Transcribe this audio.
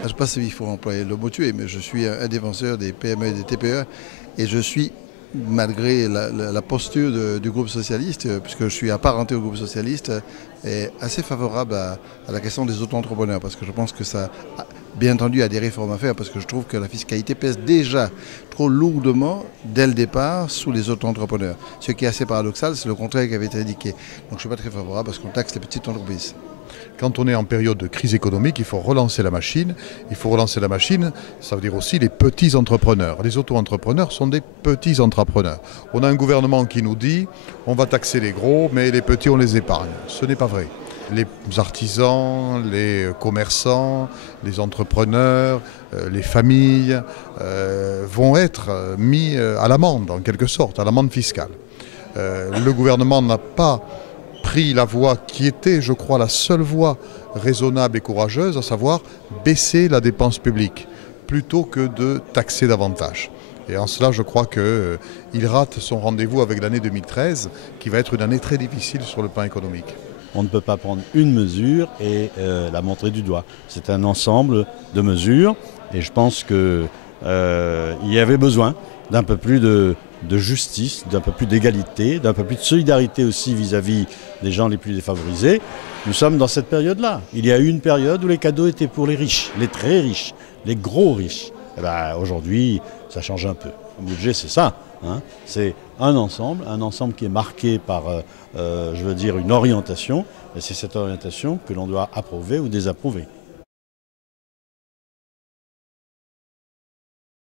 Je ne sais pas s'il faut employer le mot tuer, mais je suis un défenseur des PME et des TPE et je suis, malgré la posture du groupe socialiste, puisque je suis apparenté au groupe socialiste, est assez favorable à la question des auto-entrepreneurs, parce que je pense que ça, bien entendu, a des réformes à faire, parce que je trouve que la fiscalité pèse déjà trop lourdement, dès le départ, sous les auto-entrepreneurs. Ce qui est assez paradoxal, c'est le contraire qui avait été indiqué. Donc je ne suis pas très favorable parce qu'on taxe les petites entreprises. Quand on est en période de crise économique, il faut relancer la machine. Il faut relancer la machine, ça veut dire aussi les petits entrepreneurs. Les auto-entrepreneurs sont des petits entrepreneurs. On a un gouvernement qui nous dit on va taxer les gros, mais les petits on les épargne. Ce n'est pas vrai. Les artisans, les commerçants, les entrepreneurs, les familles vont être mis à l'amende, en quelque sorte, à l'amende fiscale. Le gouvernement n'a pas pris la voie qui était, je crois, la seule voie raisonnable et courageuse, à savoir baisser la dépense publique, plutôt que de taxer davantage. Et en cela, je crois qu'il rate son rendez-vous avec l'année 2013, qui va être une année très difficile sur le plan économique. On ne peut pas prendre une mesure et la montrer du doigt. C'est un ensemble de mesures et je pense qu'il y avait besoin d'un peu plus de justice, d'un peu plus d'égalité, d'un peu plus de solidarité aussi vis-à-vis des gens les plus défavorisés. Nous sommes dans cette période-là. Il y a eu une période où les cadeaux étaient pour les riches, les très riches, les gros riches. Aujourd'hui, ça change un peu. Le budget, c'est ça. C'est un ensemble qui est marqué par, je veux dire, une orientation. Et c'est cette orientation que l'on doit approuver ou désapprouver.